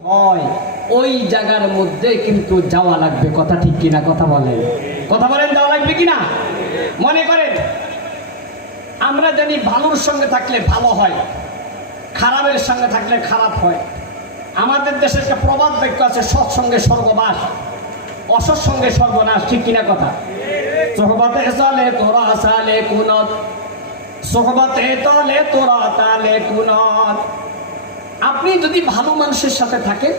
হয় ওই জায়গার মধ্যে কিন্তু যাওয়া লাগবে। কথা ঠিক কিনা? কথা বলেন যাওয়া লাগবে কিনা? মনে করেন আমরা জানি ভালোর সঙ্গে থাকলে ভালো হয়, খারাপের সঙ্গে থাকলে খারাপ হয়। আমাদের দেশে একটা প্রবাদ বাক্য আছে, সৎসঙ্গে স্বর্গবাস, অসৎ সঙ্গে সর্বনাশ। ঠিক কিনা কথা? সোহবতে চলে তোরা সালে কুনত, সোহবতে তলে তোরা তালে কুনত। আপনি যদি ভালো মানুষের সাথে থাকেন,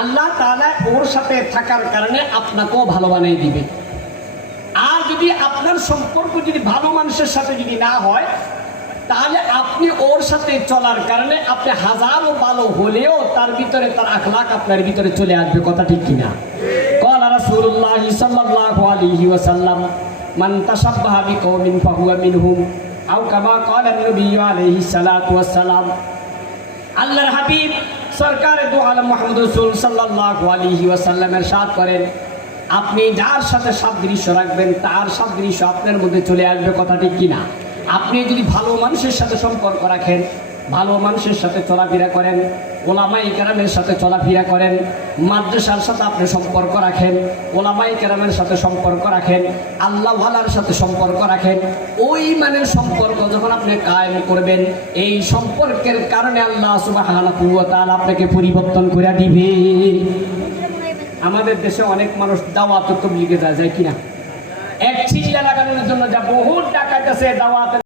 আল্লাহ তাআলা ওর সাথে থাকার কারণে আপনাকেও ভালো বানিয়ে দিবে। আর যদি আপনার সম্পর্ক যদি ভালো মানুষের সাথে যদি না হয়, তাহলে আপনি ওর সাথে চলার কারণে আপনি হাজারো ভালো হলেও তার ভিতরে তার আখলাক আপনার ভিতরে চলে আসবে। কথা ঠিক কিনা? ক্বালা রাসূলুল্লাহ সাল্লাল্লাহু আলাইহি ওয়াসাল্লাম, মান তাশাব্বাহা বিকওমিন ফাহুয়া মিনহুম, আও কামা ক্বালা নবী আলাইহিস সালাতু ওয়াস সালাম। আল্লাহর হাবিব সরকারে দু আলম মুহাম্মদ রাসূল সাল্লাল্লাহু আলাইহি ওয়াসাল্লামের ইরশাদ করেন, আপনি যার সাথে সাদৃশ্য রাখবেন তার সাদৃশ্য আপনার মধ্যে চলে আসবে। কথা ঠিক কিনা? আপনি যদি ভালো মানুষের সাথে সম্পর্ক রাখেন, ভালো মানুষের সাথে চলাফেরা করেন, ওলামায়ে কেরামের সাথে চলাফেরা করেন, মাদ্রাসার সাথে আপনি সম্পর্ক রাখেন, ওলামায়ে কেরামের সাথে সম্পর্ক রাখেন, আল্লাহ ওয়ালার সাথে সম্পর্ক রাখেন, ওই মানের সম্পর্ক যখন আপনি কায়েম করবেন, এই সম্পর্কের কারণে আল্লাহ সুবহানাহু ওয়া তাআলা আপনাকে পরিবর্তন করে দিবে। আমাদের দেশে অনেক মানুষ দাওয়াত তবলিগে যায় কিনা? এক চিল্লা লাগানোর জন্য যা বহুত টাকা আছে দাওয়াত